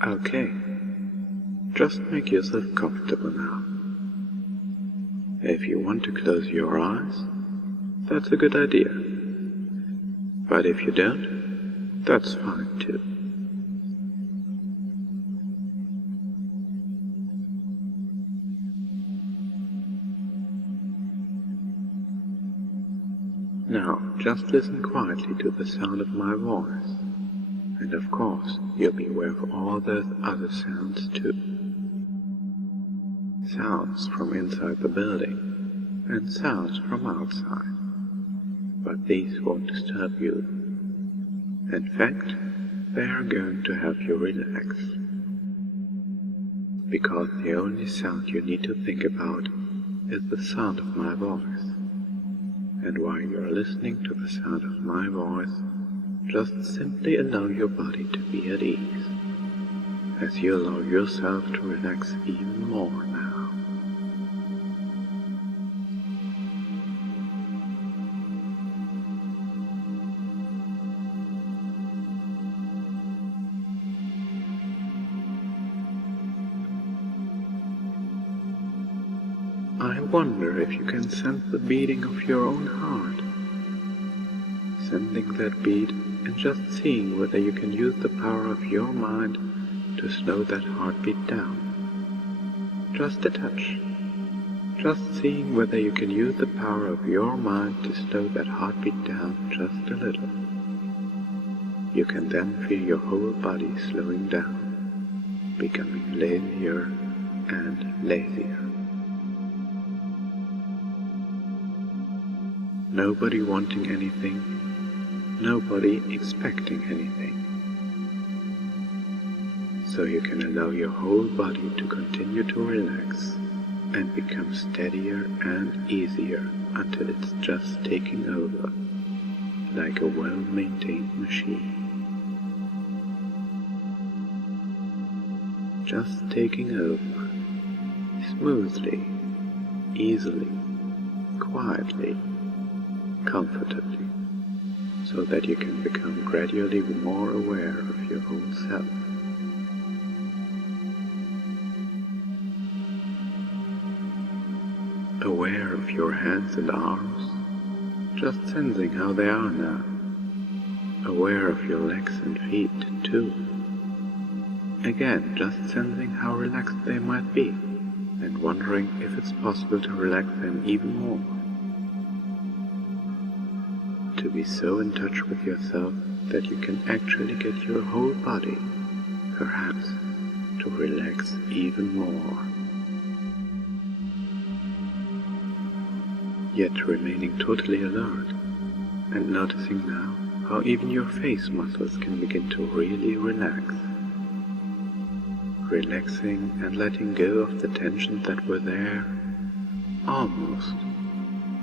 Okay, just make yourself comfortable now. If you want to close your eyes, that's a good idea. But if you don't, that's fine too. Now, just listen quietly to the sound of my voice. And of course, you'll be aware of all those other sounds too. Sounds from inside the building, and sounds from outside. But these won't disturb you. In fact, they are going to help you relax. Because the only sound you need to think about is the sound of my voice. And while you're listening to the sound of my voice, just simply allow your body to be at ease, as you allow yourself to relax even more now. I wonder if you can sense the beating of your own heart. Sensing that beat and just seeing whether you can use the power of your mind to slow that heartbeat down. Just a touch. Just seeing whether you can use the power of your mind to slow that heartbeat down just a little. You can then feel your whole body slowing down, becoming lazier and lazier. Nobody wanting anything, nobody expecting anything. So you can allow your whole body to continue to relax and become steadier and easier until it's just taking over, like a well-maintained machine. Just taking over, smoothly, easily, quietly, comfortably, so that you can become gradually more aware of your whole self. Aware of your hands and arms, just sensing how they are now. Aware of your legs and feet too. Again, just sensing how relaxed they might be, and wondering if it's possible to relax them even more. To be so in touch with yourself that you can actually get your whole body, perhaps, to relax even more. Yet remaining totally alert, and noticing now how even your face muscles can begin to really relax. Relaxing and letting go of the tensions that were there, almost,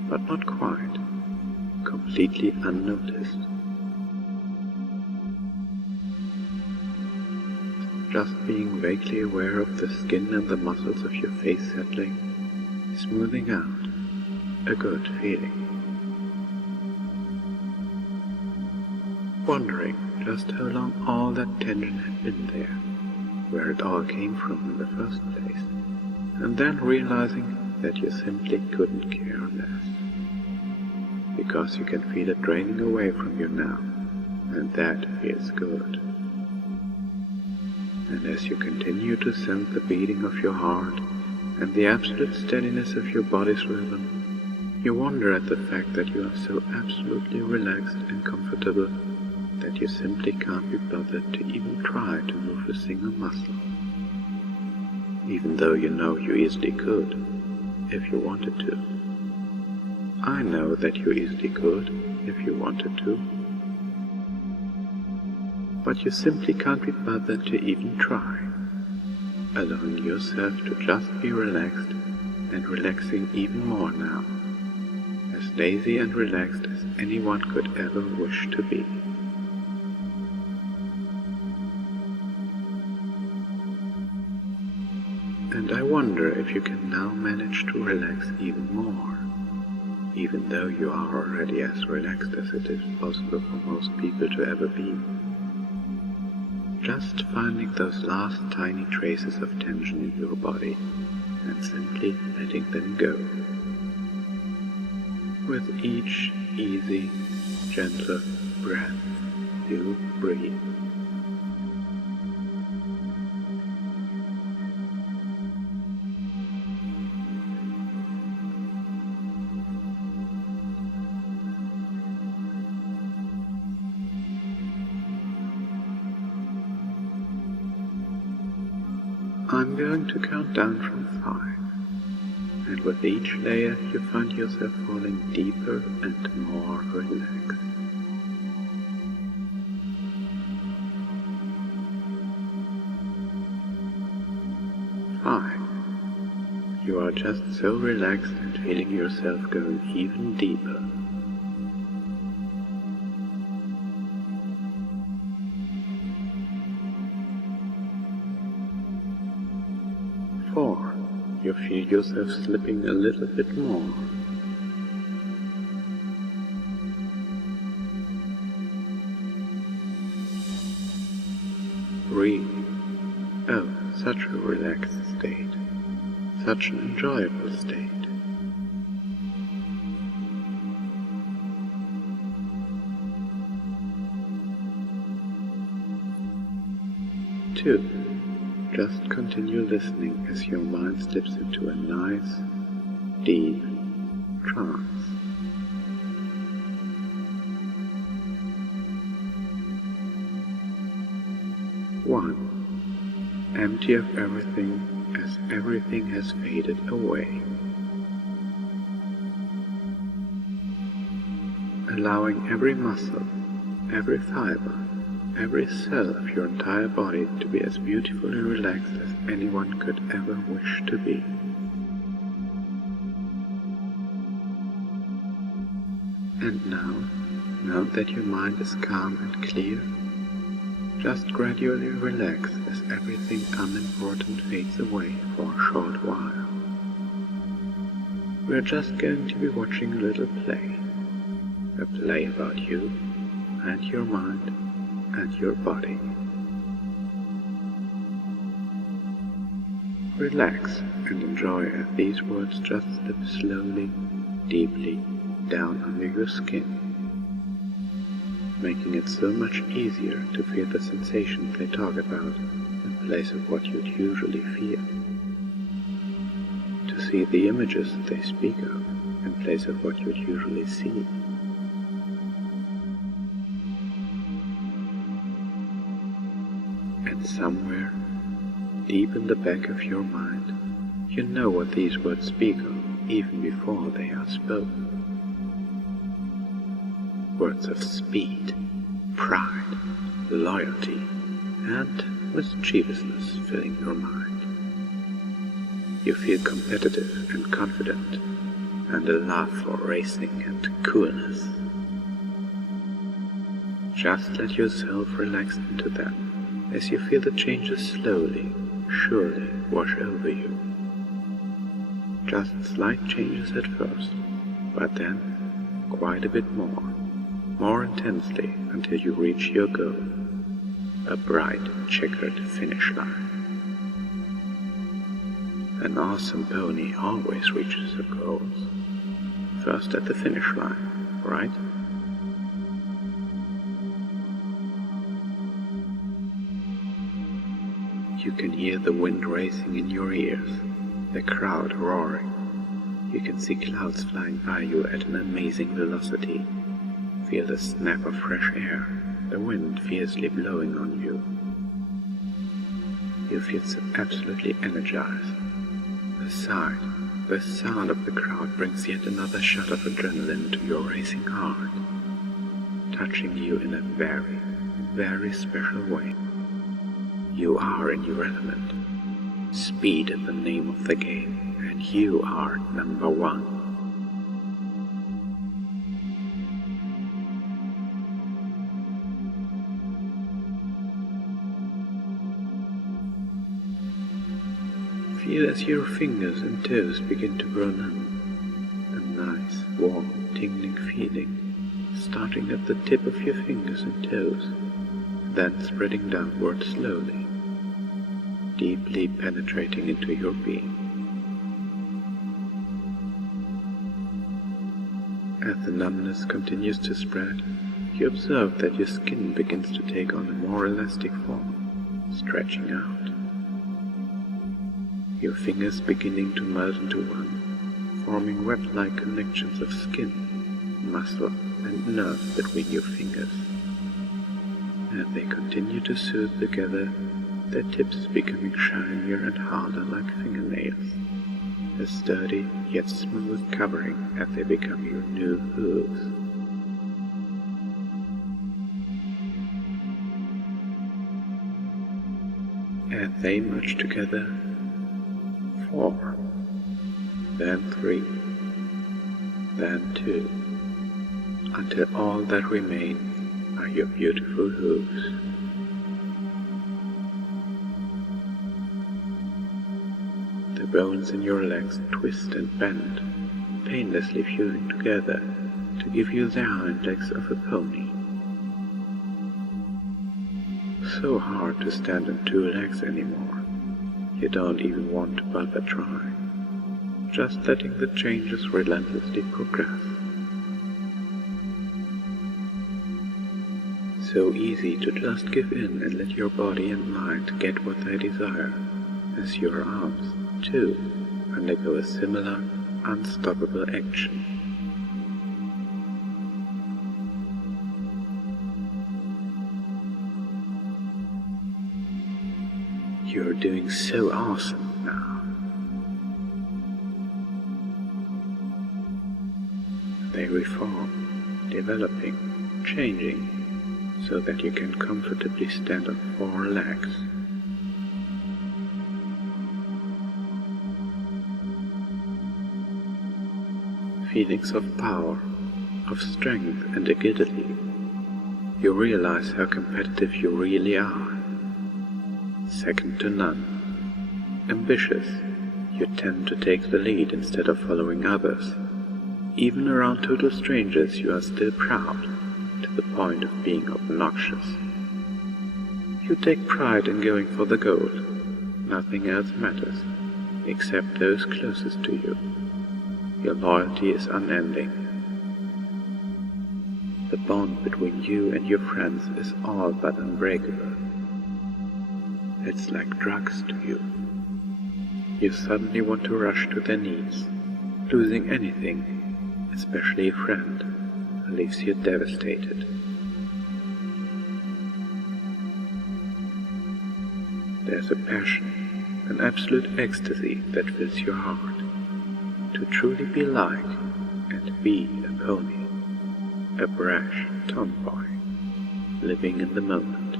but not quite, completely unnoticed. Just being vaguely aware of the skin and the muscles of your face settling, smoothing out, a good feeling. Wondering just how long all that tension had been there, where it all came from in the first place, and then realizing that you simply couldn't care less. Because you can feel it draining away from you now, and that feels good. And as you continue to sense the beating of your heart and the absolute steadiness of your body's rhythm, you wonder at the fact that you are so absolutely relaxed and comfortable that you simply can't be bothered to even try to move a single muscle, even though you know you easily could, if you wanted to. I know that you easily could, if you wanted to. But you simply can't be bothered to even try, allowing yourself to just be relaxed and relaxing even more now, as lazy and relaxed as anyone could ever wish to be. And I wonder if you can now manage to relax even more, even though you are already as relaxed as it is possible for most people to ever be. just finding those last tiny traces of tension in your body and simply letting them go. With each easy, gentle breath, you breathe. I'm going to count down from 5, and with each layer you find yourself falling deeper and more relaxed. 5. You are just so relaxed and feeling yourself going even deeper. 4. You feel yourself slipping a little bit more. 3. Oh, such a relaxed state. Such an enjoyable state. 2. Just continue listening as your mind slips into a nice, deep trance. 1. Empty of everything as everything has faded away. Allowing every muscle, every fiber, every cell of your entire body to be as beautifully relaxed as anyone could ever wish to be. And now that your mind is calm and clear, just gradually relax as everything unimportant fades away for a short while. We're just going to be watching a little play. A play about you and your mind and your body. Relax and enjoy as these words just slip slowly, deeply down under your skin, making it so much easier to feel the sensations they talk about in place of what you'd usually feel, to see the images they speak of in place of what you'd usually see. And somewhere, deep in the back of your mind, you know what these words speak of even before they are spoken. Words of speed, pride, loyalty, and mischievousness filling your mind. You feel competitive and confident, and a love for racing and coolness. Just let yourself relax into them as you feel the changes slowly, surely wash over you. Just slight changes at first, but then quite a bit more intensely until you reach your goal, a bright checkered finish line. An awesome pony always reaches her goals, first at the finish line, right? You can hear the wind racing in your ears, the crowd roaring. You can see clouds flying by you at an amazing velocity. Feel the snap of fresh air, the wind fiercely blowing on you. You feel so absolutely energized. The sound of the crowd brings yet another shot of adrenaline to your racing heart, touching you in a very, very special way. You are in your element. Speed is the name of the game, and you are number one. Feel as your fingers and toes begin to grow numb. A nice, warm, tingling feeling, starting at the tip of your fingers and toes, then spreading downward slowly, deeply penetrating into your being. As the numbness continues to spread, you observe that your skin begins to take on a more elastic form, stretching out. Your fingers beginning to melt into one, forming web-like connections of skin, muscle, and nerve between your fingers. As they continue to soothe together, their tips becoming shinier and harder like fingernails, a sturdy yet smooth covering as they become your new hooves. As they merge together, 4, then 3, then 2, until all that remains are your beautiful hooves. The bones in your legs twist and bend, painlessly fusing together to give you the hind legs of a pony. So hard to stand on 2 legs anymore, you don't even want to bother trying, just letting the changes relentlessly progress. So easy to just give in and let your body and mind get what they desire, as your arms, too, undergo a similar, unstoppable action. You're doing so awesome now. They reform, developing, changing, so that you can comfortably stand on 4 legs. Feelings of power, of strength and agility. You realize how competitive you really are. Second to none. Ambitious, you tend to take the lead instead of following others. Even around total strangers you are still proud, to the point of being obnoxious. You take pride in going for the goal. Nothing else matters, except those closest to you. Your loyalty is unending. The bond between you and your friends is all but unbreakable. It's like drugs to you. You suddenly want to rush to their knees, losing anything, especially a friend, leaves you devastated. There's a passion, an absolute ecstasy that fills your heart, to truly be like and be a pony, a brash tomboy, living in the moment.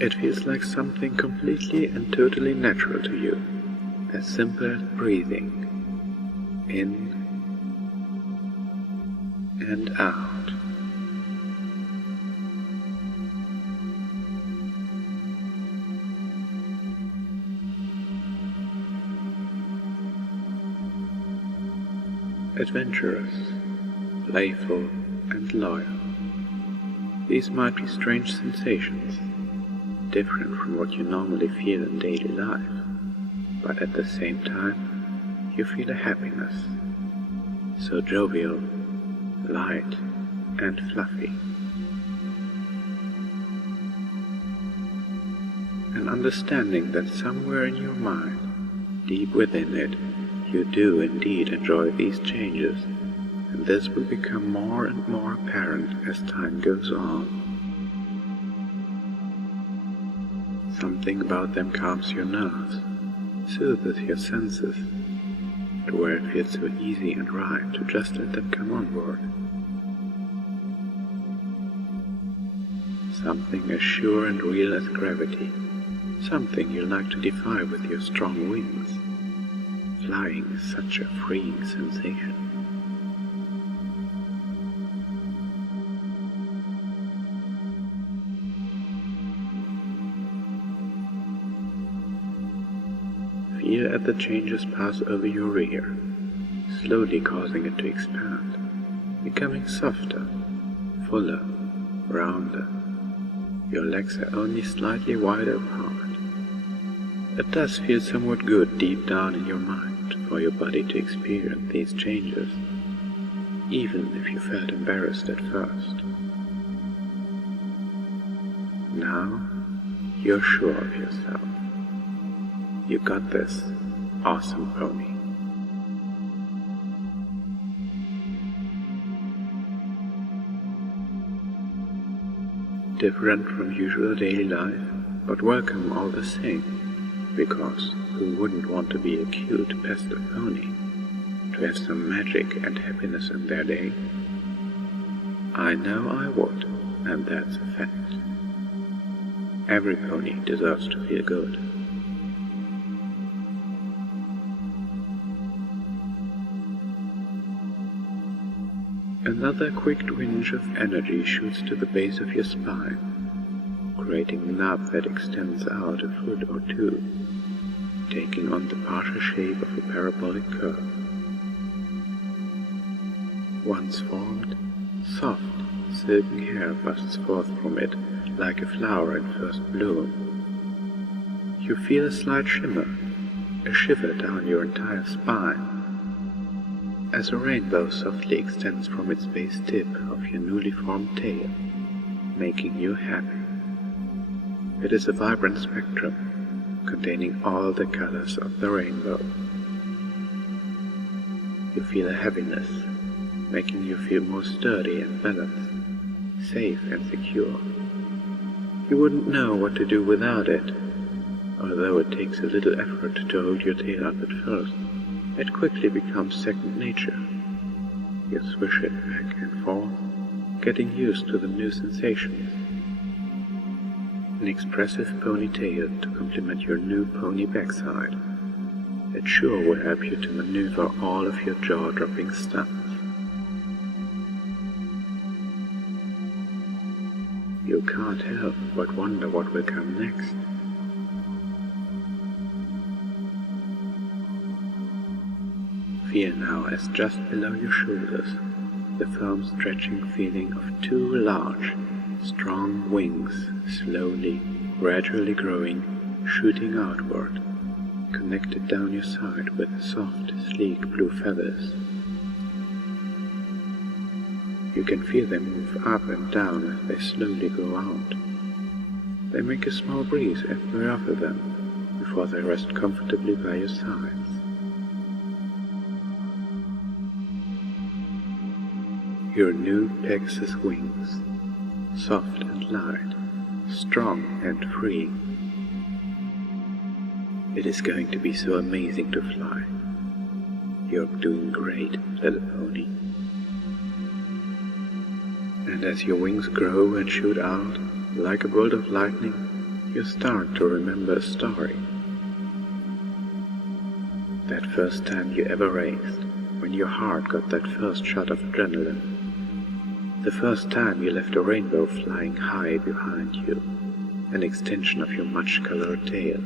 It feels like something completely and totally natural to you, as simple as breathing, in and out. Adventurous, playful, and loyal. These might be strange sensations, different from what you normally feel in daily life, but at the same time, you feel a happiness, so jovial, light, and fluffy. An understanding that somewhere in your mind, deep within it, you do indeed enjoy these changes, and this will become more and more apparent as time goes on. Something about them calms your nerves, soothes your senses, to where it feels so easy and right to just let them come on board. Something as sure and real as gravity, something you like to defy with your strong wings. Flying is such a freeing sensation. Feel as the changes pass over your rear, slowly causing it to expand, becoming softer, fuller, rounder. Your legs are only slightly wider apart. It does feel somewhat good deep down in your mind for your body to experience these changes, even if you felt embarrassed at first. Now, you're sure of yourself. You got this, awesome pony. Different from usual daily life, but welcome all the same, because who wouldn't want to be a cute pastel pony, to have some magic and happiness in their day? I know I would, and that's a fact. Every pony deserves to feel good. Another quick twinge of energy shoots to the base of your spine, creating a knob that extends out a foot or two, taking on the partial shape of a parabolic curve. Once formed, soft, silken hair busts forth from it like a flower in first bloom. You feel a slight shimmer, a shiver down your entire spine, as a rainbow softly extends from its base tip of your newly formed tail, making you happy. It is a vibrant spectrum, containing all the colors of the rainbow. You feel a heaviness, making you feel more sturdy and balanced, safe and secure. You wouldn't know what to do without it, although it takes a little effort to hold your tail up at first. It quickly becomes second nature. You swish it back and forth, getting used to the new sensations. An expressive ponytail to complement your new pony backside. It sure will help you to maneuver all of your jaw-dropping stunts. You can't help but wonder what will come next. Feel now as just below your shoulders the firm stretching feeling of two large, strong wings slowly, gradually growing, shooting outward, connected down your side with soft, sleek blue feathers. You can feel them move up and down as they slowly go out. They make a small breeze as they ruffle them before they rest comfortably by your sides. Your new Pegasus wings, soft and light, strong and free. It is going to be so amazing to fly. You're doing great, little pony. And as your wings grow and shoot out, like a bolt of lightning, you start to remember a story. That first time you ever raced, when your heart got that first shot of adrenaline. The first time you left a rainbow flying high behind you, an extension of your much-colored tail.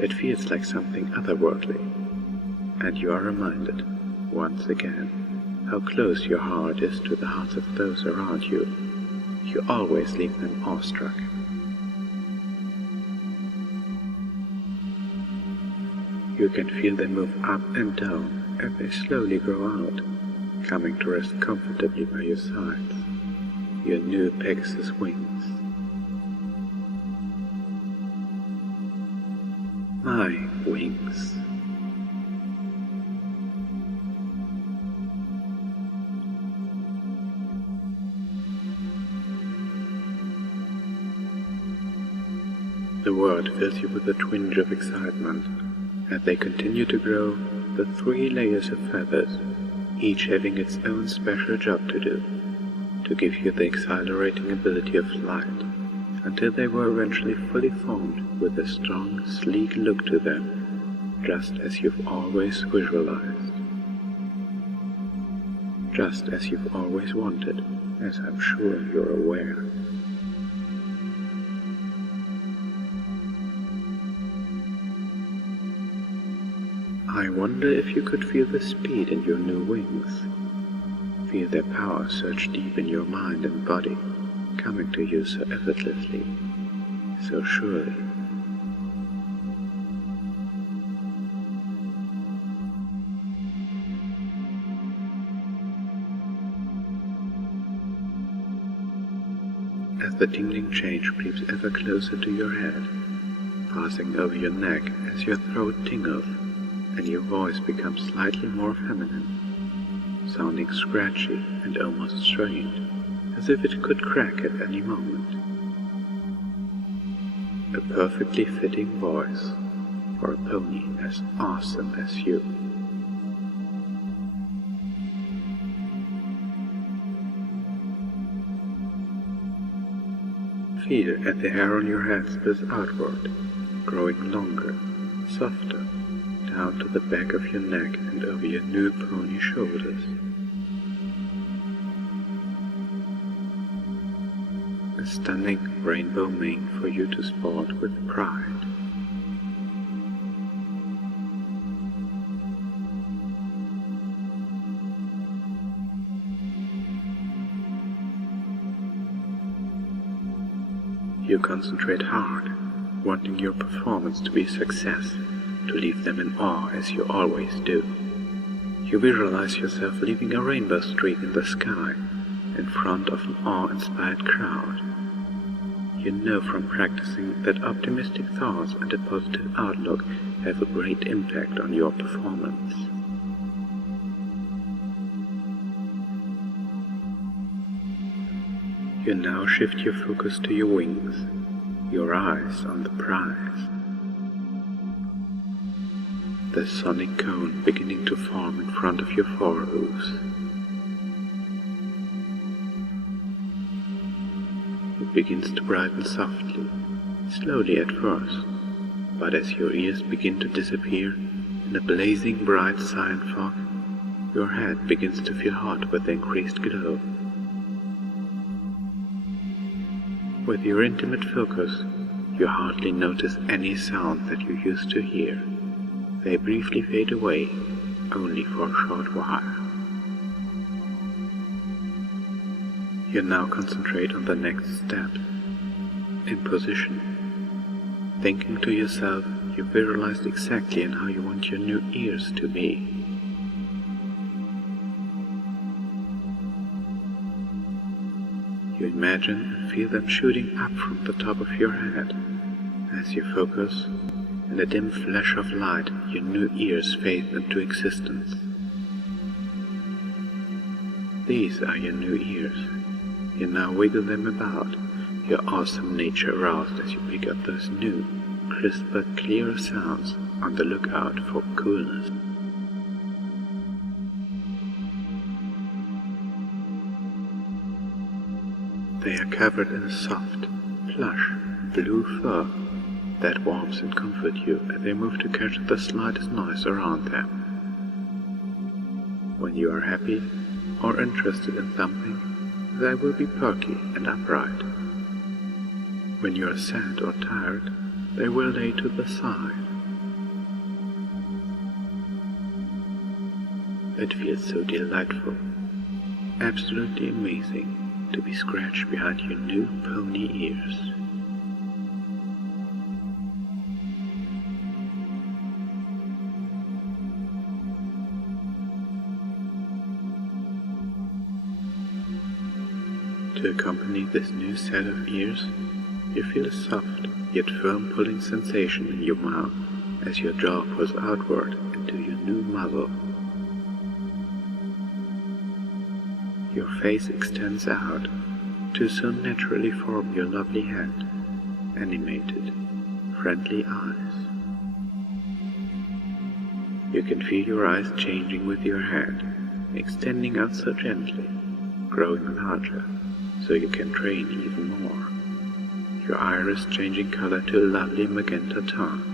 It feels like something otherworldly, and you are reminded, once again, how close your heart is to the hearts of those around you. You always leave them awestruck. You can feel them move up and down as they slowly grow out, coming to rest comfortably by your sides, your new Pegasus wings. My wings. The world fills you with a twinge of excitement as they continue to grow, the 3 layers of feathers, each having its own special job to do, to give you the exhilarating ability of flight, until they were eventually fully formed with a strong, sleek look to them, just as you've always visualized. Just as you've always wanted, as I'm sure you're aware. I wonder if you could feel the speed in your new wings. Feel their power surge deep in your mind and body, coming to you so effortlessly, so surely. As the tingling change creeps ever closer to your head, passing over your neck as your throat tingles and your voice becomes slightly more feminine, sounding scratchy and almost strained, as if it could crack at any moment. A perfectly fitting voice for a pony as awesome as you. Feel as the hair on your head spills outward, growing longer, softer, down to the back of your neck and over your new pony shoulders. A stunning rainbow mane for you to sport with pride. You concentrate hard, wanting your performance to be a success, to leave them in awe as you always do. You visualize yourself leaving a rainbow streak in the sky in front of an awe-inspired crowd. You know from practicing that optimistic thoughts and a positive outlook have a great impact on your performance. You now shift your focus to your wings, your eyes on the prize. The sonic cone beginning to form in front of your forehooves. It begins to brighten softly, slowly at first, but as your ears begin to disappear in a blazing bright cyan fog, your head begins to feel hot with the increased glow. With your intimate focus, you hardly notice any sound that you used to hear. They briefly fade away, only for a short while. You now concentrate on the next step, in position. Thinking to yourself, you visualized exactly in how you want your new ears to be. You imagine and feel them shooting up from the top of your head. As you focus, in a dim flash of light, your new ears fade into existence. These are your new ears. You now wiggle them about, your awesome nature aroused as you pick up those new, crisper, clearer sounds, on the lookout for coolness. They are covered in a soft, plush, blue fur that warms and comforts you as they move to catch the slightest noise around them. When you are happy or interested in something, they will be perky and upright. When you are sad or tired, they will lay to the side. It feels so delightful, absolutely amazing, to be scratched behind your new pony ears. To accompany this new set of ears, you feel a soft yet firm pulling sensation in your mouth as your jaw pulls outward into your new muzzle. Your face extends out to so naturally form your lovely head, animated, friendly eyes. You can feel your eyes changing with your head, extending out so gently, growing larger, so you can train even more. Your iris changing color to a lovely magenta tone.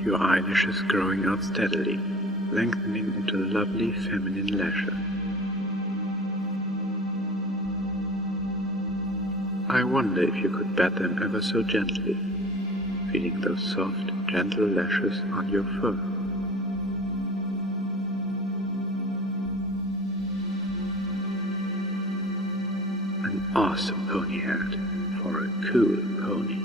Your eyelashes growing out steadily, lengthening into lovely feminine lashes. I wonder if you could pat them ever so gently, feeling those soft, gentle lashes on your fur. awesome pony hat for a cool pony.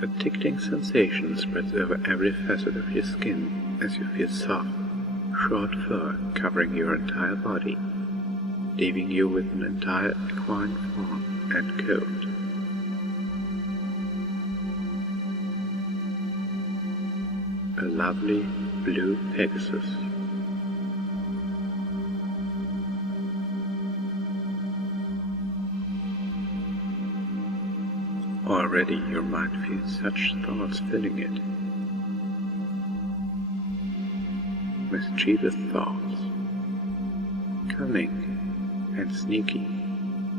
A tingling sensation spreads over every facet of your skin as you feel soft, short fur covering your entire body, leaving you with an entire equine form and coat. A lovely blue pegasus. Already your mind feels such thoughts filling it. Mischievous thoughts, cunning and sneaky,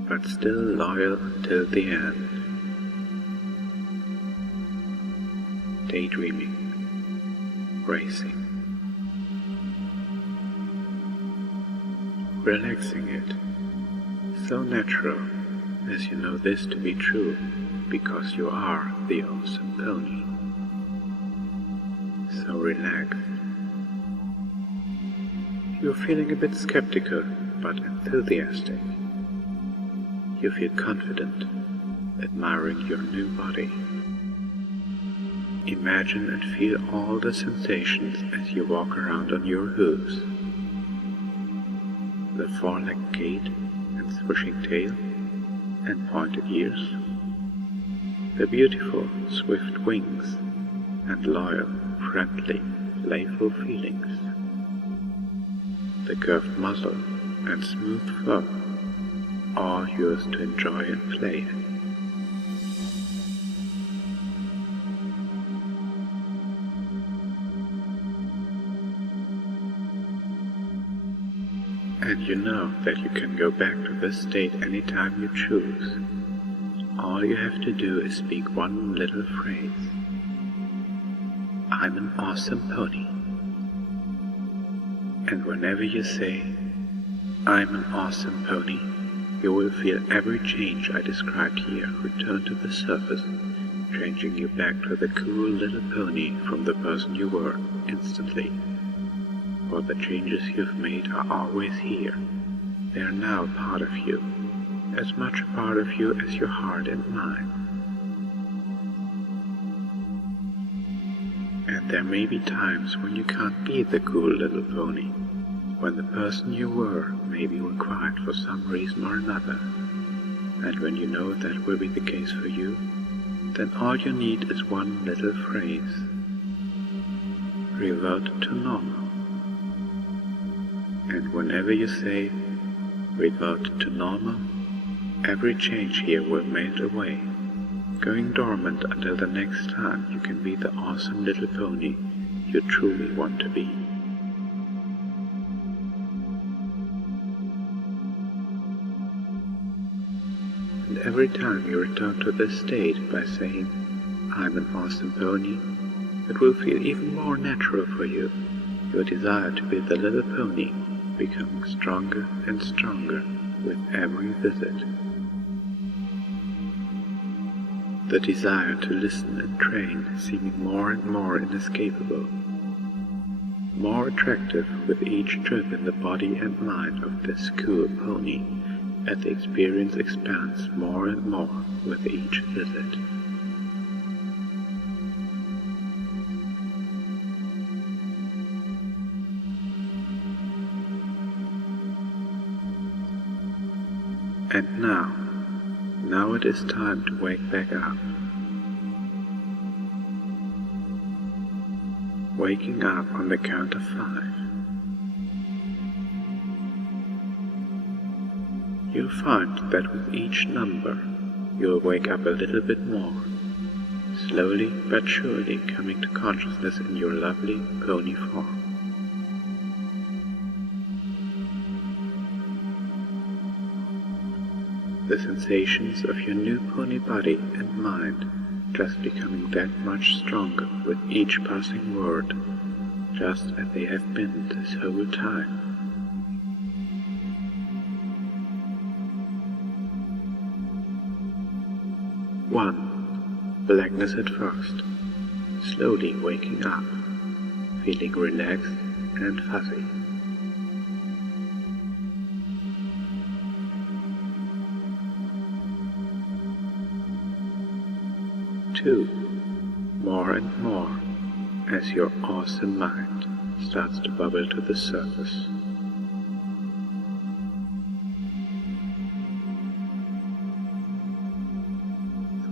but still loyal until the end. Daydreaming, racing, relaxing it, so natural as you know this to be true. Because you are the awesome pony. So relaxed. You're feeling a bit skeptical, but enthusiastic. You feel confident, admiring your new body. Imagine and feel all the sensations as you walk around on your hooves. The four-legged gait and swishing tail and pointed ears. The beautiful, swift wings, and loyal, friendly, playful feelings. The curved muzzle and smooth fur, all yours to enjoy and play in. And you know that you can go back to this state anytime you choose. All you have to do is speak one little phrase. I'm an awesome pony. And whenever you say, I'm an awesome pony, you will feel every change I described here return to the surface, changing you back to the cool little pony from the person you were instantly. For the changes you've made are always here. They are now part of you. As much a part of you as your heart and mind. And there may be times when you can't be the cool little pony, when the person you were may be required for some reason or another, and when you know that will be the case for you, then all you need is one little phrase. Revert to normal. And whenever you say, revert to normal, every change here will melt away, going dormant until the next time you can be the awesome little pony you truly want to be. And every time you return to this state by saying, I'm an awesome pony, it will feel even more natural for you, your desire to be the little pony becoming stronger and stronger with every visit. The desire to listen and train seeming more and more inescapable, more attractive with each trip in the body and mind of this cool pony, as the experience expands more and more with each visit. And now it is time to wake back up. Waking up on the count of 5. You'll find that with each number, you'll wake up a little bit more, slowly but surely coming to consciousness in your lovely pony form. The sensations of your new pony body and mind just becoming that much stronger with each passing word, just as they have been this whole time. 1. Blackness at first, slowly waking up, feeling relaxed and fuzzy. 2. More and more, as your awesome mind starts to bubble to the surface.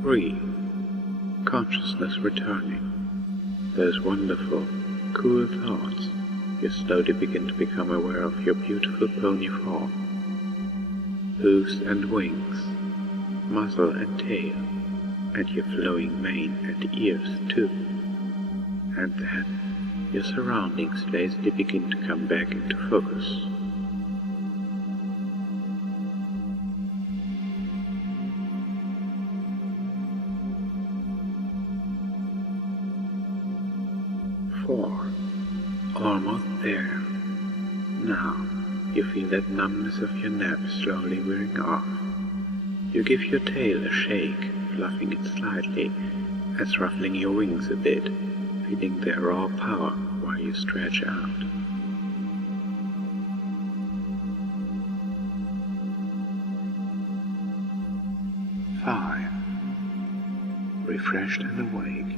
3. Consciousness returning. Those wonderful, cool thoughts. You slowly begin to become aware of your beautiful pony form. Hooves and wings, muzzle and tail, and your flowing mane and ears too. And then your surroundings lazily begin to come back into focus. Almost there. Now, you feel that numbness of your neck slowly wearing off. You give your tail a shake, fluffing it slightly, as ruffling your wings a bit, feeling their raw power while you stretch out. 5. Refreshed and awake.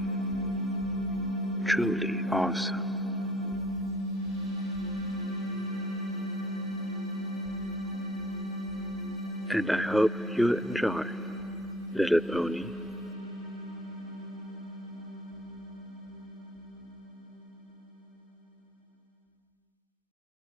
Truly awesome. And I hope you enjoy, little pony.